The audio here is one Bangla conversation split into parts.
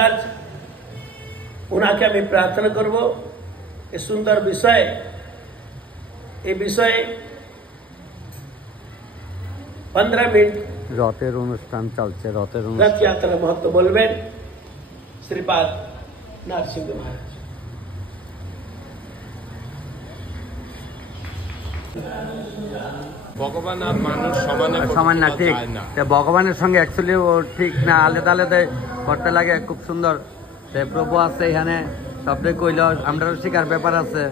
ইনচার্জ, ওনাকে আমি প্রার্থনা করব এই সুন্দর বিষয়, এই বিষয়ে 15 মিনিট রথের অনুষ্ঠান চলছে। রথের রথযাত্রার মহত্ব বলবেন শ্রীপাদ নরসিংহ মহারাজ। ভগবান আর মানুষ সমান না, ঠিক। ভগবানের সঙ্গে অ্যাকচুয়ালি ও ঠিক না, আলাদা আলাদা করতে লাগে। খুব সুন্দর প্রভু আছে এখানে, সবটাই কইল, আমরাও শিকার ব্যাপার আছে।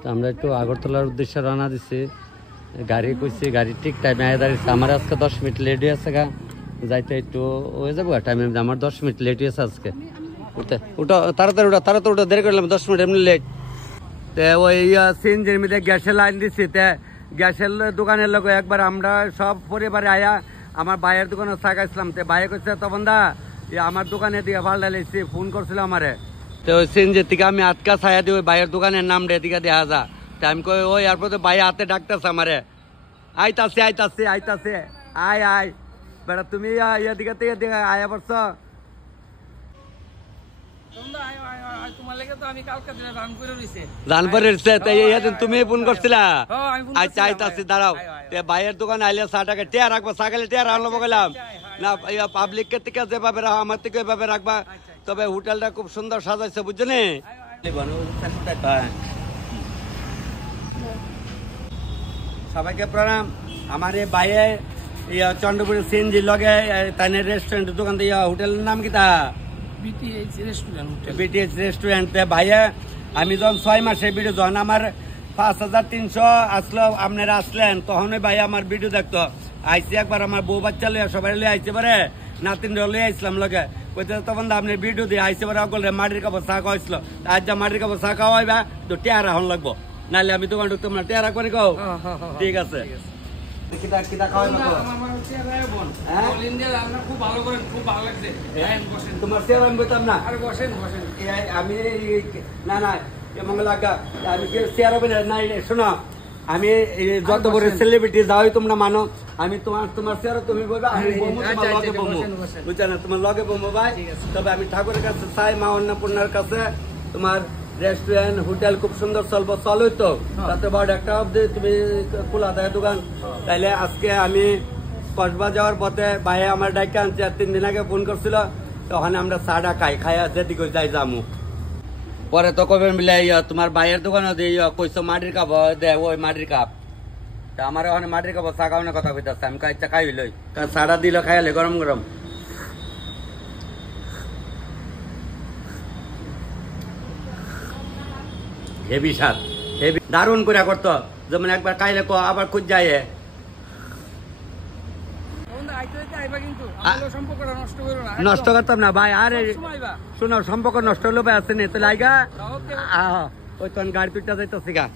তো আমরা একটু আগরতলার উদ্দেশ্যে রওনা দিচ্ছি। গাড়ি কইছি, গাড়ি ঠিক টাইমে আয় দাঁড়িয়েছে। আমার আজকে 10 মিনিট লেট হয়েছে গা, যাইতে একটু হয়ে যাবো টাইমে। আমার 10 মিনিট লেট হয়েছে আজকে। ওটা তাড়াতাড়ি উঠা দেরি করলাম, 10 মিনিট এমনি লেট। তো ওই সিএনজির মধ্যে গ্যাসের লাইন দিচ্ছি, তে গ্যাসের দোকানের লোক একবার আমরা সব পরিবারে আয়া আমার ভাইয়ের দোকানে চাকাইছিলাম। তো ভাইয়ে করছে তখন দা আমার দোকানে দিয়ে পাল্টা লেছি, ফোন করছিল আমারে। তো ওই সিএনজির থেকে আমি আটকা ছায়া দিই ওই ভাইয়ের দোকানের নাম রে দিকে দেখা যা। তো আমি কই ওই এরপর তো ভাই হাতে ডাকতেছে আমারে, আইতাছে আয় আয় বেটা, তুমি এদিকে থেকে আয়া পড়ছ। তুমি ফোন করছিলা? আচ্ছা আইতাছি, দাঁড়াও। ভাইয়ের দোকানে আইলে চা টাকা টিয়া রাখবো, চা খেলে টিয়া রাখলো গেলাম না। পাবলিক থেকে যেভাবে রাখো আমার থেকে ওইভাবে রাখবা। তবে হোটেলটা খুব সুন্দর সাজাইছে, বুঝছো নি? সবাইকে প্রণাম। আমার এই বাইরে চন্দ্রপুরের সিএনজি লগে তাই রেস্টুরেন্ট দোকান দিয়ে হোটেলের নাম কি তা? BTH restaurant. ভাইয়া আমি যখন 6 মাসের ভিডিও, যখন আমার 5300 আসলো, আপনারা আসলেন তখন ভাই আমার ভিডিও দেখতো। আইসি একবার আমার বউ বাচ্চা লইয়া সবাই লইয়া আইসে পারে, নাতিন লইয়া আইসলাম লগে কইতে, তখন আপনার ভিডিও দিয়ে আইসে পারে অকলে মাটির কাপড় চা খাওয়াইছিল। আজ যা মাটির কাপড় চা খাওয়াইবা তো টেয়া রাখুন লাগবো, নাহলে আমি দোকান ঢুকতাম না। টেয়া রাখবো নি কও? ঠিক আছে। তোমার চেয়ার আমি বলতাম না, আমি না না আমি চেয়ার হবে না। শোনো, আমি যত বড় সেলিব্রিটি যাওই তোমরা মানো, আমি তোমার চেয়ার তুমি বলবে, আমি লগে বমু, বুঝছো না? তোমার লগে বমু ভাই। তবে আমি ঠাকুরের কাছে চাই, মা অন্নপূর্ণার কাছে, তোমার রেস্টুরেন্ট হোটেল খুব সুন্দর চলবো, চলোই তো তাতে বারো একটা অব্দি তুমি খোলা থাকে দোকান। তাইলে আজকে আমি কসবা যাওয়ার পথে ভাই আমার ডাইকে আনছে, 3 দিন আগে ফোন করছিল, তখন আমরা চাটা খাইয়া যেদিকে যাই যামু। পরে তো কবে মিলে তোমার ভাইয়ের দোকানে দিয়ে কইছো মাটির কাপ দে, ওই মাটির কাপ। তা আমার ওখানে মাটির কাপ চা খাওয়ানোর কথা কইতাছে। আমি কাইটা খাইলই, চাটা দিল খাইলে গরম গরম। হেভি স্বাদ, হেভি দারুণ করে করতো। যেমন একবার খাইলে আবার খুঁজ যায়। নষ্ট করতাম না ভাই, আরে শোনো, সম্পর্ক নষ্ট হলো ভাই আছে না তো লাইগা ওই তখন গাড়ি তুইটা যাইতেছি গা।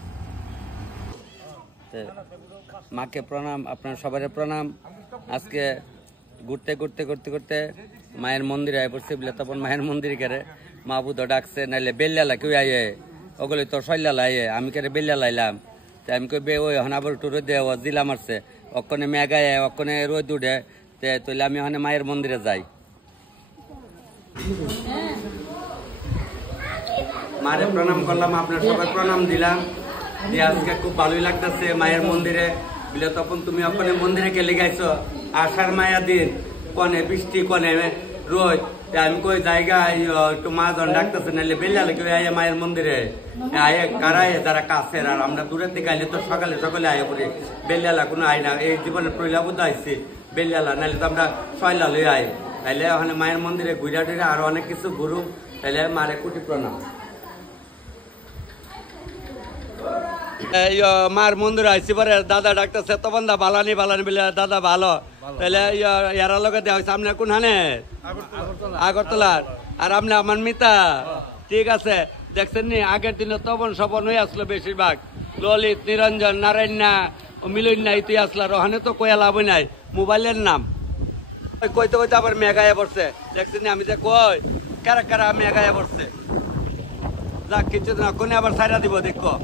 মাকে প্রণাম, আপনার সবাই প্রণাম। আজকে ঘুরতে ঘুরতে করতে করতে মায়ের মন্দিরে আয় পড়ছে বলে, তখন মায়ের মন্দির কেড়ে মা বুধ ডাকছে, নাইলে বেল্লালা কেউ আইয়ে ওগুলো তো শৈলালা আইয়ে, আমি কেড়ে বেল্লা লাইলাম। তাই আমি কই ওই এখন আবার একটু রোদ দেওয়া দিলাম মারছে, অক্ষণে মেঘায় অক্ষণে রোদ উঠে, তাহলে আমি ওখানে মায়ের মন্দিরে যাই। মায়ের প্রণাম করলাম, আপনার সবাই প্রণাম দিলাম। দিয়ে আজকে খুব ভালোই লাগতেছে মায়ের মন্দিরে বলে। তখন তুমি ওখানে মন্দিরে গেলে গাইছো, আষাঢ় মায়া দিন, কনে বৃষ্টি কনে রোদ। আমি কই জায়গা একটু মা জন ডাকতেছে, নাহলে বেল্লালে কেউ আয় মায়ের মন্দিরে আয়ে কারায় যারা কাছের। আর আমরা দূরের দিকে আইলে তো সকালে সকালে আয় পড়ি, বেল্লালা কোনো আয় না। এই জীবনের প্রলাবোধ আইসি বেল্লালা, নাহলে তো আমরা শয়লা লই আয়। তাইলে ওখানে মায়ের মন্দিরে ঘুরা টুরা আরো অনেক কিছু ঘুরু। তাইলে মারে কোটি প্রণাম। মার মন্দির আইসি পরে দাদা ডাকতেছে, তখন দা বালানি বালানি বলে দাদা ভালো। তাহলে ইয়ার লগে দেওয়া হয়েছে। আপনি কোনখানে? আগরতলার। আর আপনি আমার মিতা? ঠিক আছে। দেখছেন নি আগের দিনে তপন স্বপন হয়ে আসলো বেশিরভাগ, ললিত, নিরঞ্জন, নারায়ণা ও মিলন্যা ইতি আসলো। আর ওখানে তো কয়া লাভ নাই, মোবাইলের নাম কইতে কইতে আবার মেঘায় পড়ছে। দেখছেন আমি যে কই কারা কারা মেঘায় পড়ছে। যাক কিছু না, কোনে আবার ছাইরা দিব দেখো।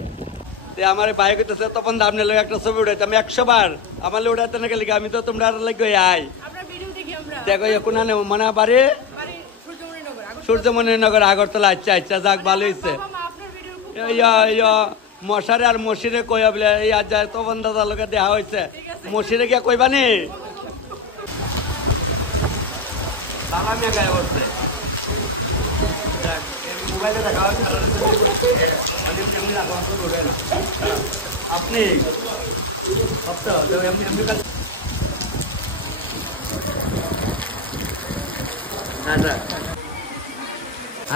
আমার ভাই কইতেছে তখন আপনি লোক একটা ছবি উঠাইতে, আমি 100 বার আমার লোক উঠাইতে না গেলে আমি তো তোমরা লাগে আই দেখো কোনখানে মনে বাড়ি সূর্যমণিনগর আগরতলা। আচ্ছা আচ্ছা, যাক ভালো হয়েছে। মশারে আর মশিরে কইয়া বলে এই আজ তপন দাদার লোকে দেওয়া হয়েছে, মশিরে গিয়া কইবানি আপনি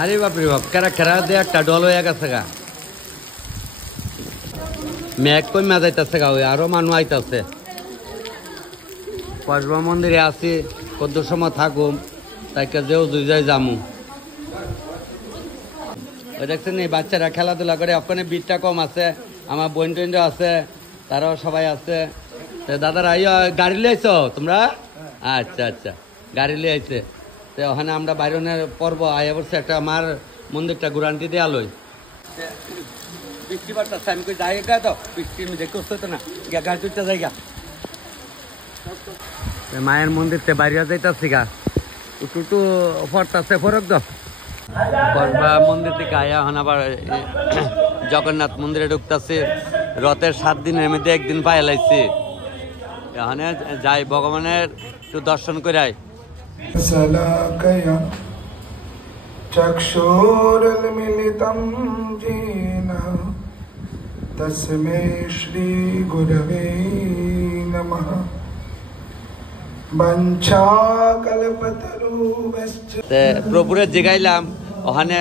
আরে বাপরে বাপ, কেরা কেরা দিয়ে একটা ডল হয়ে গেছে গা, মেঘ কমা যাইতেছে গা, ওই আরো মানুষ আইতাছে। কসবা মন্দিরে আসি, কত সময় থাকুম, তাইকে যেও দুই যাই যামু। ওই দেখছেন এই বাচ্চারা খেলাধুলা করে, ওখানে বিটটা কম আছে, আমার বোন টোন আছে, তারাও সবাই আছে। দাদারা গাড়ি লিয়েছ তোমরা? আচ্ছা আচ্ছা, গাড়ি লিয়ে আইছে। তো ওখানে আমরা বাইরনের পর্ব আয়া বলছে, একটা আমার মন্দিরটা গুরান্টি দেওয়া লই। বৃষ্টি বাড়তেছে, আমি কই জায়গা তো বৃষ্টি দেখতে হতো না, গাড়ি দুইটা জায়গা মায়ের মন্দিরতে বাইরে যাইতাছি গা, একটু ফরতাছে ফরক দো। কসবা মন্দির থেকে আয়া এখন আবার জগন্নাথ মন্দিরে ঢুকতেছি। রথের 7 দিনের মধ্যে একদিন পায়ে লাইছি, এখানে যাই ভগবানের একটু দর্শন করে। চক্ষুরুন্মিলিতং येन তস্मै শ্রী গুরবে নমঃ। বাঞ্ছাকল্পতরুভ্যশ্চ। প্রভুরে জিগাইলাম ওখানে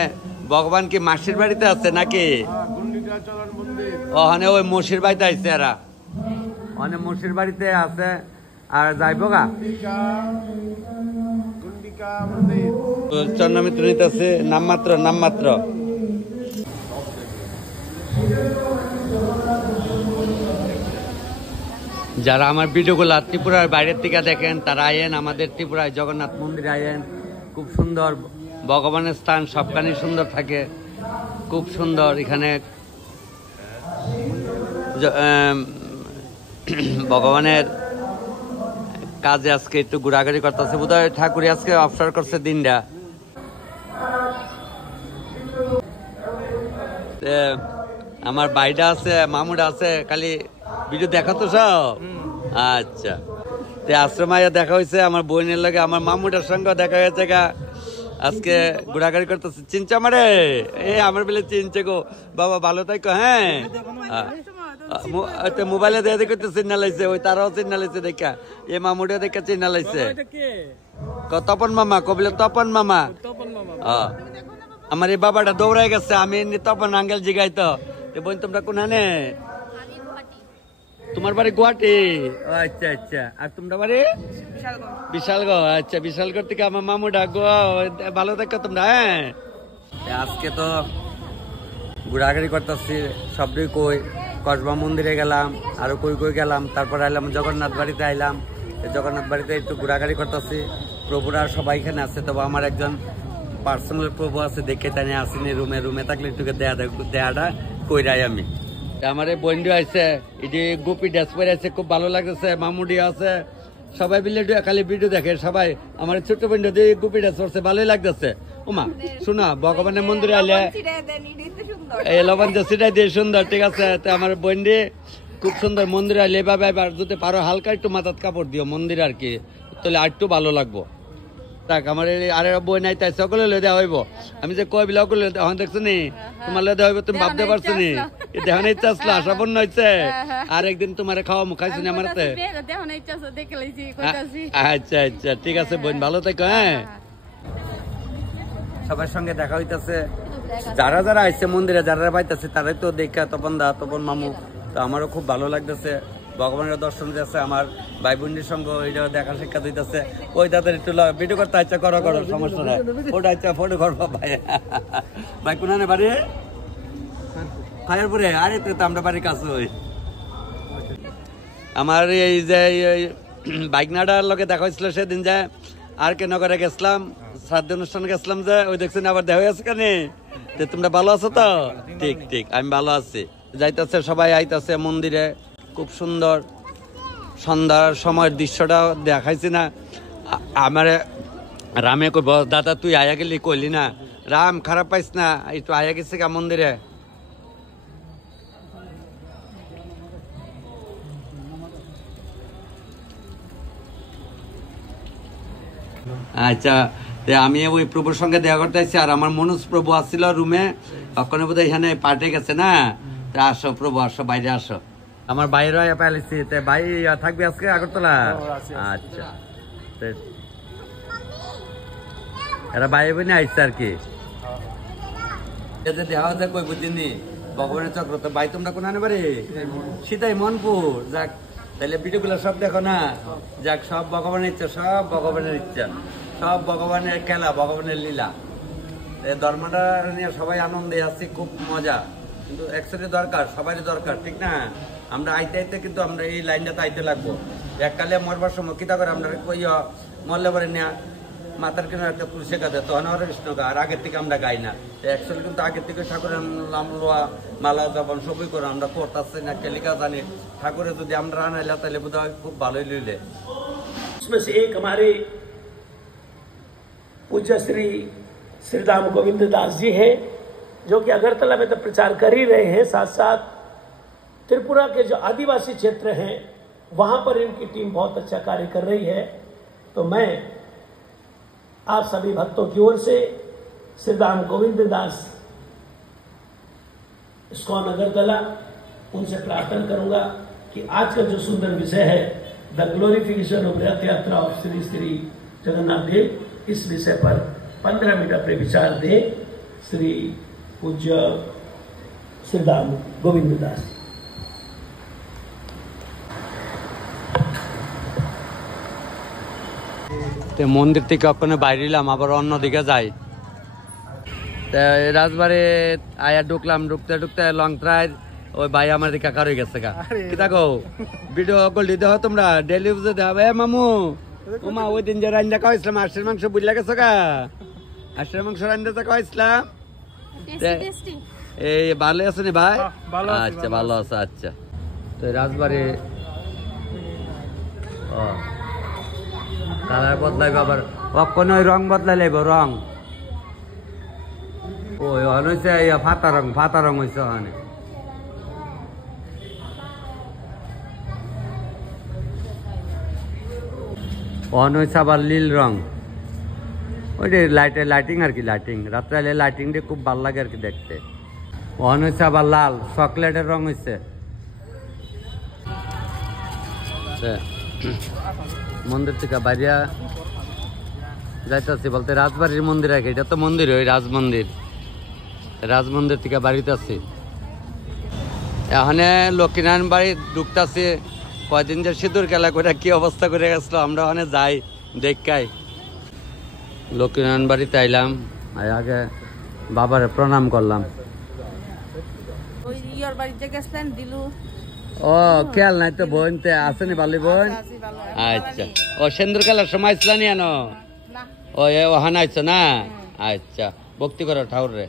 ভগবান কি মাসির বাড়িতে আছে নাকি? ওখানে ওই মসির বাড়িতে আইছে, এরা ওখানে মসির বাড়িতে আছে। আর যাইব গা চন্দ্রমিত্র নিতেছে, নামমাত্র নামমাত্র। যারা আমার ভিডিওগুলো ত্রিপুরার বাইরের থেকে দেখেন, তারা আয়েন আমাদের ত্রিপুরায় জগন্নাথ মন্দিরে আয়েন। খুব সুন্দর ভগবানের স্থান, সবখানে সুন্দর থাকে, খুব সুন্দর। এখানে ভগবানের কাজে আজকে একটু ঘোরাঘুরি করতেছে, বোধহয় ঠাকুর আজকে অবসর করছে দিনটা। আমার ভাইটা আছে, মামুটা আছে, খালি ভিডিও দেখা তো সব। আচ্ছা, আশ্রমাইয়া দেখা হয়েছে আমার বোনের লাগে, আমার মামুটার সঙ্গে দেখা হয়েছে গা। আজকে ঘোরাঘুরি করতেছে। চিনছে আমারে? আমার বেলে চিনছে গো বাবা, ভালো থাকো। হ্যাঁ, মোবাইলে দেখে চিন্না লাইছে, ওই তারাও চিন্না লাইছে দেখা, এ মামুটা দেখে চিন্না লাইছে। তপন মামা কবিলে, তপন মামা। আমার এই বাবাটা দৌড়াই গেছে, আমি তপন আঙ্গেল জিগাই তো বোন তোমরা কোনখানে? তোমার বাড়ি গুয়াহাটি? আচ্ছা আচ্ছা, আর তোমরা বাড়ি বিশালগড়? আচ্ছা, বিশালগড় থেকে আমার মামু ডাকবো। ভালো থাকো তোমরা। হ্যাঁ, আজকে তো ঘোরাঘুরি করতেছি, সবটাই কই কসবা মন্দিরে গেলাম, আরো কই কই গেলাম, তারপর আইলাম জগন্নাথ বাড়িতে আইলাম। জগন্নাথ বাড়িতে একটু ঘোরাঘুরি করতেছি। প্রভুরা সবাই এখানে আছে, তবে আমার একজন পার্সোনাল প্রভু আছে, দেখে তাই আসিনি। রুমে থাকলে একটু দেয়াটা কইরাই আমি। আমার এই বন্ধু আছে, এটি গোপী ড্যাস পরে আছে, খুব ভালো লাগতেছে। মামুডি আছে, সবাই মিলে খালি ভিডিও দেখে সবাই। আমার ছোট্ট বন্ধু দিয়ে গোপী ড্যাস পরছে, ভালোই লাগতেছে। ওমা শোনা, ভগবানের মন্দিরে আইলে এই লবণ সিটাই দিয়ে সুন্দর, ঠিক আছে। তো আমার বন্ধু খুব সুন্দর মন্দিরে আইলে এভাবে যদি পারো হালকা একটু মাথার কাপড় দিও মন্দির আর কি, তাহলে আর একটু ভালো লাগবো। থাক, আমার আরে বই নাই, তাই সকলে লয়ে দেওয়া হইব। আমি যে কয় বিলাও করলে এখন দেখছো নি, তোমার লয়ে দেওয়া হইব, তুমি ভাবতে পারছো নি? দেখানো ইচ্ছা আসলো, আশাপূর্ণ হয়েছে। আর একদিন তোমার খাওয়া মুখাইছি না আমার। আচ্ছা আচ্ছা, ঠিক আছে বোন, ভালো থাকো। হ্যাঁ, সবার সঙ্গে দেখা হইতেছে। যারা যারা আইছে মন্দিরে, যারা পাইতেছে তারাই তো দেখা, তপন দা, তপন মামু। তো আমারও খুব ভালো লাগতেছে, ভগবানের দর্শন দিয়েছে। আমার ভাই বোনের সঙ্গে ওইটাও দেখা শিক্ষা দিতেছে। ওই দাদার একটু ভিডিও করতে ইচ্ছা করো, সমস্যা নাই। ফটো ইচ্ছা ফটো করবো ভাই। ভাই কোনখানে বাড়ি? খায়েরপুরে? আরে তো আমরা বাড়ির কাছে। ওই আমার এই যে বাইকনাটার লোকে দেখা হয়েছিল সেদিন, যে আর কেন করে গেছিলাম, শ্রাদ্ধ অনুষ্ঠানে গেছিলাম, যে ওই দেখছেন আবার দেখা হয়েছে কেন? তোমরা ভালো আছো তো? ঠিক ঠিক, আমি ভালো আছি। যাইতেছে সবাই, আইতাছে মন্দিরে। খুব সুন্দর সন্ধ্যার সময়ের দৃশ্যটা দেখাইছি না। আমার রামে কইব, দাদা তুই আয়া গেলি কইলি না? রাম খারাপ পাইস না, একটু আয়া গেছে গা মন্দিরে। আচ্ছা, আমি ওই প্রভুর সঙ্গে দেখা করতে আসছি, আর আমার মনোজ প্রভু আসছিল রুমে, ওখানে বোধহয় এখানে পাল্টে গেছে না। আসো প্রভু, আসো বাইরে আসো। আমার বাইরে পাইছি, ভাই থাকবি আজকে আগরতলা? আচ্ছা, এরা ভাই বোনে আইসছে আর কি। দেওয়া হচ্ছে কই বুঝিনি ভগবানের চক্র। তো ভাই তোমরা কোন আনে সীতাই মনপুর। যাক, তাহলে ভিডিওগুলো সব দেখো না। যাক, সব ভগবানের ইচ্ছা, সব ভগবানের ইচ্ছা, সব ভগবানের খেলা, ভগবানের লীলা। ধর্মটা নিয়ে সবাই আনন্দে আছি, খুব মজা। কিন্তু একসাথে দরকার, সবারই দরকার, ঠিক না? আমরা আইতে আইতে কিন্তু আমরা এই লাইনটাতে আইতে লাগবো। এককালে মরবার সময় কিতা করে আমরা কই মরলে পরে নেয়া মাথার কেন একটা তুলসী গাছে, তখন হরে কৃষ্ণ গা, আর আগের থেকে আমরা গাই না। অ্যাকচুয়ালি কিন্তু আগের থেকে ঠাকুরের নাম লোয়া, মালা জপন সবই করে আমরা করতেছি না, কেলিকা জানি। ঠাকুরের যদি আমরা আনাইলা তাহলে বোধ হয় খুব ভালোই লইলে। उसमें से एक हमारे पूज्य श्री श्रीराम गोविंद दास जी हैं, जो कि अगरतला में तो प्रचार कर ही रहे हैं, साथ साथ त्रिपुरा के जो आदिवासी क्षेत्र हैं वहां पर इनकी टीम बहुत अच्छा कार्य कर रही है। तो मैं आप सभी भक्तों की ओर से श्रीराम गोविंद दास इस्कॉन अगरतला उनसे प्रार्थना करूंगा कि आज का जो सुंदर विषय है, द ग्लोरिफिकेशन ऑफ रथ यात्रा ऑफ श्री श्री जगन्नाथ देव, इस विषय पर 15 मिनट अपने विचार दे श्री पूज्य श्रीराम गोविंद दास। মন্দির থেকে ওখানে বাইরে এলাম, আবার অন্যদিকে যাই। রাজবাড়ি আয়া ঢুকলাম, ঢুকতে ঢুকতে লং ট্রাই ওই ভাই আমার দিকে কাকার হয়ে গেছে গা। কি থাকো ভিডিও কল দিতে হয় তোমরা, ডেলি বুঝে দেওয়া। মামু ওমা ওই দিন যে রান্না খাওয়াইছিলাম আশের মাংস বুঝলা গেছো গা, আশের মাংস রান্নাটা খাওয়াইছিলাম। এই ভালো আছে নি ভাই? আচ্ছা, ভালো আছে। আচ্ছা, তো রাজবাড়ি কালার বদলাইব, আবার কখন ওই রং বদলাই লাইব, রং ওই হয়েছে ফাতা রং, ফাতা রং হয়েছে ওখানে। অন হয়েছে আবার নীল রং, ওইটা লাইটিং আর কি, লাইটিং রাত্রে এলে লাইটিং দিয়ে খুব ভালো লাগে আর কি দেখতে। অন হয়েছে আবার লাল, চকলেটের রং হয়েছে। মন্দির থেকে বাইরিয়া যাইতেছি, বলতে রাজবাড়ির মন্দির আগে, এটা তো মন্দির, ওই রাজমন্দির, রাজমন্দির থেকে বাড়িতে আছি। এখানে লক্ষ্মীনারায়ণ বাড়ি ঢুকতেছি। কয়দিন যে সিঁদুর খেলা করে কি অবস্থা করে গেছিল, আমরা ওখানে যাই দেখাই। লক্ষ্মীনারায়ণ বাড়িতে আইলাম, আগে বাবারে প্রণাম করলাম। ও খেয়াল নাই তো, বোন আসেনি ভালো বোন? আচ্ছা, ও সিন্দুর খেলার সময় আসলা নি আনো? ও ওখানে আইছো না? আচ্ছা, ভক্তি করো ঠাকুর রে।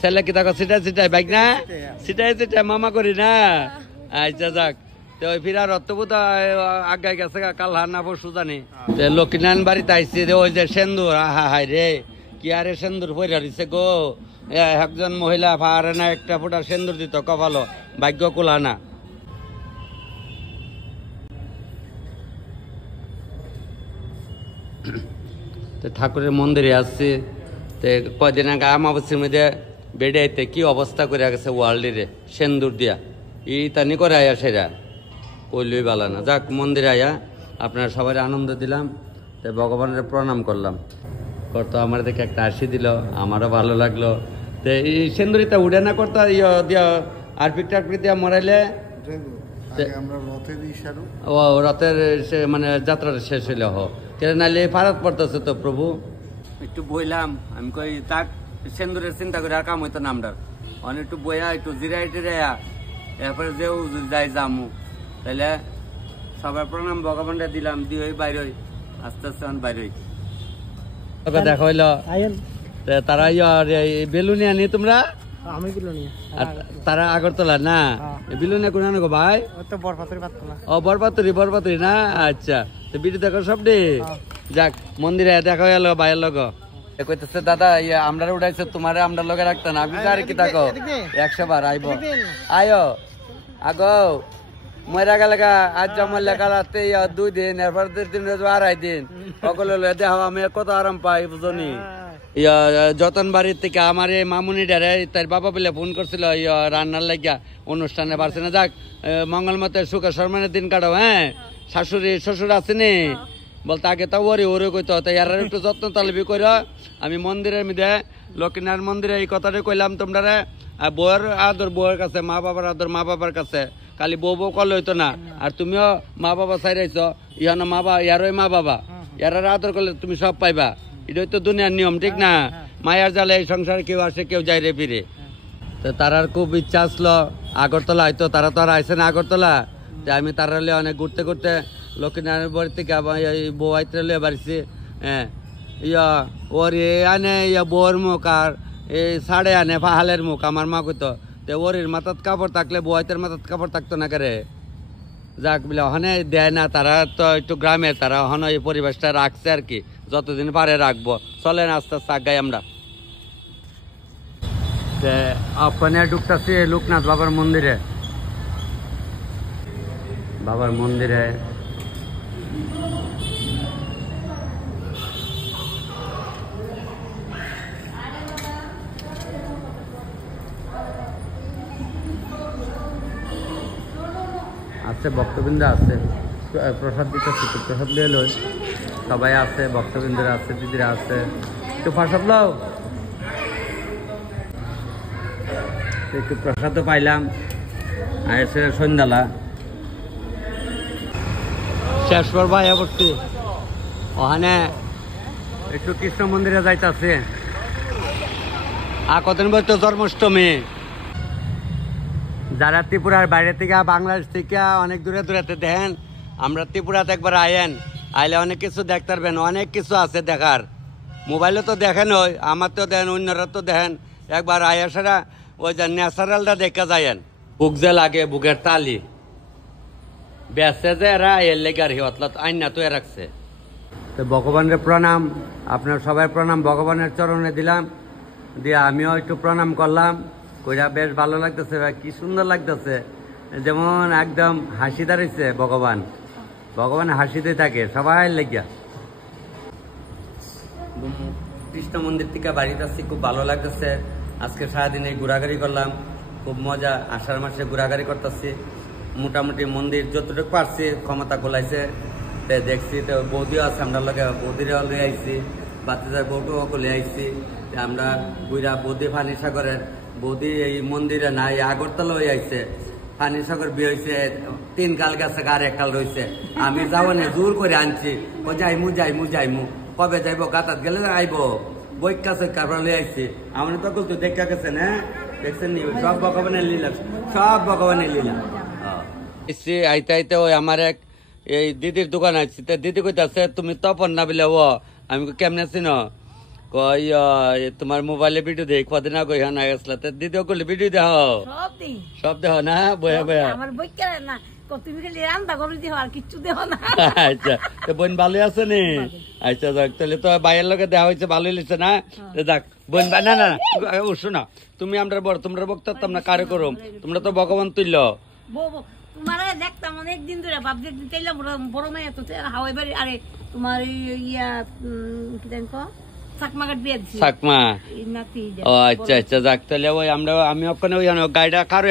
ছেলে কি থাকো সিটাই সিটাই বাইক না, সিটাই সিটাই মামা করি না। আচ্ছা, যাক, তো ওই ফিরার অর্থবোধ আগাই গেছে কাল হার না পরশু জানি। লক্ষ্মীনারায়ণ বাড়িতে আইসি, ওই যে সেন্দুর, আহা হাই রে, কি আরে সেন্দুর পয়রা দিছে গো। একজন মহিলা পারে না একটা ফোঁটা সেন্দুর দিত কপালো, ভাগ্য কুলা না। ঠাকুরের মন্দিরে আসছি, কয়দিন আগে আমাবস্যার মধ্যে বেডে আইতে কি অবস্থা করে গেছে ওয়ার্ল্ডে সেন্দুর দিয়া, ই তানি করে আয়া সেরা কইলই বালা না। যাক, মন্দিরে আয়া আপনারা সবাই আনন্দ দিলাম, তাই ভগবানের প্রণাম করলাম। করতো আমার দেখে একটা হাসি দিল, আমারও ভালো লাগলো। তো এই সেন্দুরিটা উড়ে না করতো দিয়া আরপিক টারপিক দিয়া মরাইলে ও রথের মানে যাত্রাটা শেষ হইলে কেন নাইলে ফারাত পড়তেছে তো প্রভু। একটু বইলাম, আমি কই তাক সেন্দুরের চিন্তা করে আর কাম হইতো না আমরার। অনেক একটু বইয়া একটু জিরাই টিরাইয়া এরপরে যেও যাই যামু, তাইলে সবার প্রণাম ভগবানটা দিলাম, দিয়ে বাইর হই আস্তে আস্তে বাইর হই। দেখা হইলো তারা বেলুনি আনি তোমরা আমি বিলুনিয়া আর তারা আগরতলা না বিলুনিয়া কোন গো ভাই তো বরপাতুরি পাতলা ও বরপাতুরি না আচ্ছা তো ভিডিও দেখো সব দে যাক মন্দিরে দেখা গেল ভাইয়ের লগ কইতেছে দাদা আমরা উঠাইছে তোমারে আমরা লগে রাখতাম আমি আর কি থাকো 100 বার আইবো আয়ো আগো মরা গেলগা আজ জমল লেখা রাতে 2 দিন এরপর 3 দিন আড়াই দিন সকলে দেহ আমি কত আরাম পাই বুঝনি যতন বাড়ির থেকে আমার এই মামুনি ডারে তার বাবা বলে ফোন করছিল রান্নার লাগিয়া অনুষ্ঠানে পারছে না যাক মঙ্গল মতে সুখ সম্মানের দিন কাটাও হ্যাঁ শাশুড়ি শ্বশুর আসেনি বলতে আগে তো ওরে কইতো তাই আর একটু যত্ন তালবি কইরা আমি মন্দিরের মধ্যে লক্ষ্মীনারায়ণ মন্দিরে এই কথাটা কইলাম তোমরা বউয়ের আদর বউয়ের কাছে মা বাবার আদর মা বাবার কাছে খালি বউ করলে হইতো না আর তুমিও মা বাবা চাইরাইছ ইহানো মা বাবা ইয়ারই মা বাবা ইয়ার আদর করলে তুমি সব পাইবা এটাই তো দুনিয়ার নিয়ম ঠিক না মায়ার জালে এই সংসারে কেউ আসে কেউ যাই রে ফিরে তো তারার খুব ইচ্ছা আসলো আগরতলা হয়তো তারা তো আর আইসে না আগরতলা যে আমি তারা অনেক ঘুরতে ঘুরতে লক্ষ্মীনারায়ণ বাড়ি থেকে বউ আইতে বাড়িছি হ্যাঁ ওর আনে বউর মুখ আর এই সাড়ে আনে পাহালের মুখ আমার মা কইতো তো ওর মাথাত কাপড় থাকলে বউ আইতের মাথাত কাপড় থাকতো না করে যাক বলে ওখানে দেয় না তারা তো একটু গ্রামের তারা ওখানে এই পরিবেশটা রাখছে আর কি যতদিন পারে রাখবো চলেন আস্তে আস্তে আগাই আমরা ওখানে ঢুকতেছি লোকনাথ বাবার মন্দিরে আছে ভক্তবৃন্দ আছে প্রসাদ দিতেছে প্রসাদ লিয়ে লই সবাই আছে ভক্তবৃন্দরা আছে দিদিরা আছে একটু প্রসাদ লও একটু প্রসাদও পাইলাম আর সন্ধ্যালা শেষ করবা অবশ্যই ওখানে একটু কৃষ্ণ মন্দিরে যাইতেছে আর কতদিন বলতো জন্মাষ্টমী যারা ত্রিপুরার বাইরে থেকে বাংলাদেশ থেকে অনেক দূরে দূরেতে দেখেন আমরা ত্রিপুরাতে একবার আইলে অনেক কিছু দেখতে পারবেন অনেক কিছু আছে দেখার মোবাইলে তো দেখেন ওই আমার তো দেখেন অন্যরা তো দেখেন একবার আয়াসারা ওই যে ন্যাচারালটা দেখা যায়েন বুক যে লাগে বুকের তালি বেসে যে এরা এর লেগার হিওতলা আইনা তো রাখছে তো ভগবানের প্রণাম আপনার সবাই প্রণাম ভগবানের চরণে দিলাম দিয়ে আমিও একটু প্রণাম করলাম কইরা বেশ ভালো লাগতেছে কি সুন্দর লাগতেছে যেমন একদম হাসি দাঁড়িয়েছে ভগবান হাসিতে থাকে সবাই লেগিয়া কৃষ্ণ মন্দির থেকে বাড়িতে আসছি খুব ভালো লাগতেছে আজকে সারাদিন এই ঘোরাঘুরি করলাম খুব মজা আষাঢ় মাসে ঘোরাঘুরি করতেছি মোটামুটি মন্দির যতটুকু পারছি ক্ষমতা গোলাইছে দেখছি তো বৌদিও আছে আমরা লগে বৌদিরাও লই আইছি বাতিজার বউটাও লই আইছি আমরা বুড়া বৌদি ফানি সাগরের বৌদি এই মন্দিরে না এই আগরতলা হয়ে আইছে ফানি সাগর বিয়ে হয়েছে 3 কাল গেছে আর 1 কাল রয়েছে আমি যাবো না জোর করে আনছি ও যাইমু কবে যাইবো গাতাত গেলে আইবো বৈকা সৈকা লই আইছি আমার তো তো দেখা গেছেন হ্যাঁ দেখছেন নি সব ভগবানের লীলা আইতে আইতে ওই আমার এক এই দিদির দোকান আছে দিদি কইতাছে তুমি তপন না বলে ও আমি কেমনে চিন কই তোমার মোবাইলে ভিডিও দেখ কদিন আগে হ্যাঁ গেছিল দিদিও করলে ভিডিও দেখো সব দেখো না বয়া না তুমি খালি রান্না করে দিও আর কিচ্ছু দেও না আচ্ছা তো বোন ভালো আছে নি আচ্ছা যাক তাহলে তো ভাইয়ের লগে দেখা হয়েছে ভালোই লাগছে না যাক বোন না না শোনা তুমি আমরা বড় তোমরা বক্তাম না কারে করো তোমরা তো ভগবান তুলল তোমারে দেখতাম অনেকদিন ধরে ভাবছি চাইলাম বড় মাইয়া তো হাওয়াই বাড়ি আরে তোমার ইয়া কি জানি চাকমাঘাট বিয়ে দিছি চাকমা ও আচ্ছা আচ্ছা যাক তাহলে ওই আমরা আমি ওখানে ওই গাড়িটা কারো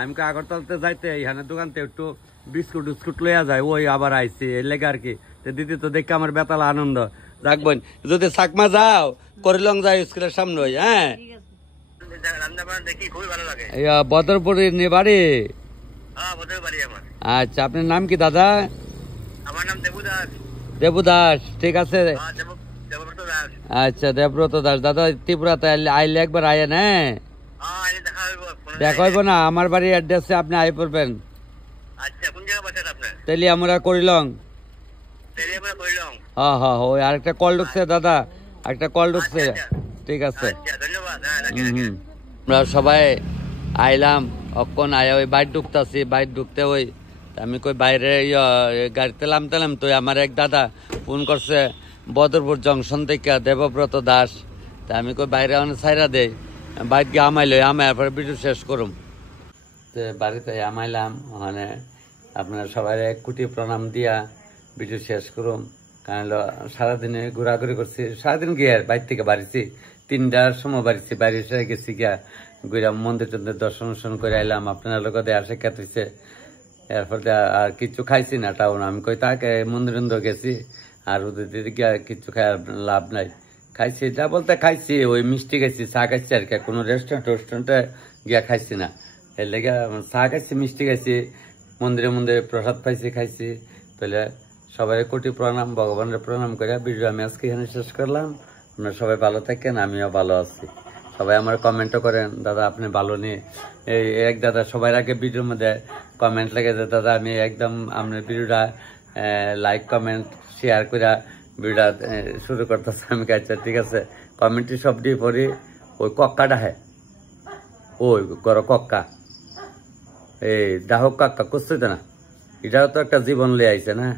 আমি আগরতলাতে যাইতে এখানে দোকানতে একটু বিস্কুট লইয়া যায় ওই আবার আইসি এর লেগে আর কি দিদি তো দেখে আমার বেতাল আনন্দ রাখবেন যদি চাকমা যাও করিলং যাই স্কুলের সামনে ওই হ্যাঁ বদরপুরের বাড়ি আচ্ছা আপনার নাম কি দাদা আমার নাম দেবুদাস ঠিক আছে আচ্ছা দেবব্রত দাস দাদা ত্রিপুরাতে আইলে একবার আয়েন হ্যাঁ দেখা হইব না আমার বাড়ির অ্যাড্রেসে আপনি আই পড়বেন তাইলে আমরা করিলং হ্যাঁ হ্যাঁ ওই আরেকটা কল ঢুকছে দাদা একটা কল ঢুকছে ঠিক আছে আমরা সবাই আইলাম অক্ষণ আয়া ওই বাইর ঢুকতেছি, বাইর ঢুকতে ওই আমি কই বাইরে গাড়িতে নামতাম তো আমার এক দাদা ফোন করছে বদরপুর জংশন থেকে দেবব্রত দাস। তা আমি কই বাইরে অনেক ছাইরা দেই, বাইর গিয়ে আমাইল, আমায় পরে ভিডিও শেষ করুম। তো বাড়িতে আমাইলাম, মানে আপনার সবাই 1 কোটি প্রণাম দিয়া ভিডিও শেষ করুম। কারণ সারাদিনে ঘোরাঘুরি করছি, সারাদিন গিয়ে বাইর থেকে বাড়িছি 3টার সময় বাড়িছি, বাইরে এসে গেছি গিয়া ঘুরা মন্দির টন্দির দর্শন করে আইলাম। আপনার লোক আসে খেত হয়েছে, এরপর আর কিছু খাইছি না টাউন। আমি কই তাকে মন্দির গেছি আর ওদের গিয়া কিছু খাই লাভ নাই। খাইছি যা বলতে খাইছি, ওই মিষ্টি খাইছি, চা খাইছি আর কি, কোনো রেস্টুরেন্টে গিয়া খাইছি না। এর লেগে চা খাইছি, মিষ্টি খাইছি, মন্দিরে প্রসাদ পাইছি, খাইছি। তাহলে সবাই কোটি প্রণাম, ভগবানের প্রণাম করে ভিডিও আমি আজকে এখানে শেষ করলাম। আপনারা সবাই ভালো থাকেন, আমিও ভালো আছি। সবাই আমার কমেন্টও করেন, দাদা আপনি ভালো নেই। এই এক দাদা সবার আগে ভিডিওর মধ্যে কমেন্ট লেগে যায়, দাদা আমি একদম আপনার ভিডিওটা লাইক কমেন্ট শেয়ার করে ভিডিওটা শুরু করতেছে। আমি আচ্ছা ঠিক আছে, কমেন্টটি সব দিয়ে পড়ি। ওই কক্কাটা হ্যাঁ, ওই করো কক্কা, এই দাহক কাক্কা করছে না, এটাও তো একটা জীবন লিয়ে আইছে না।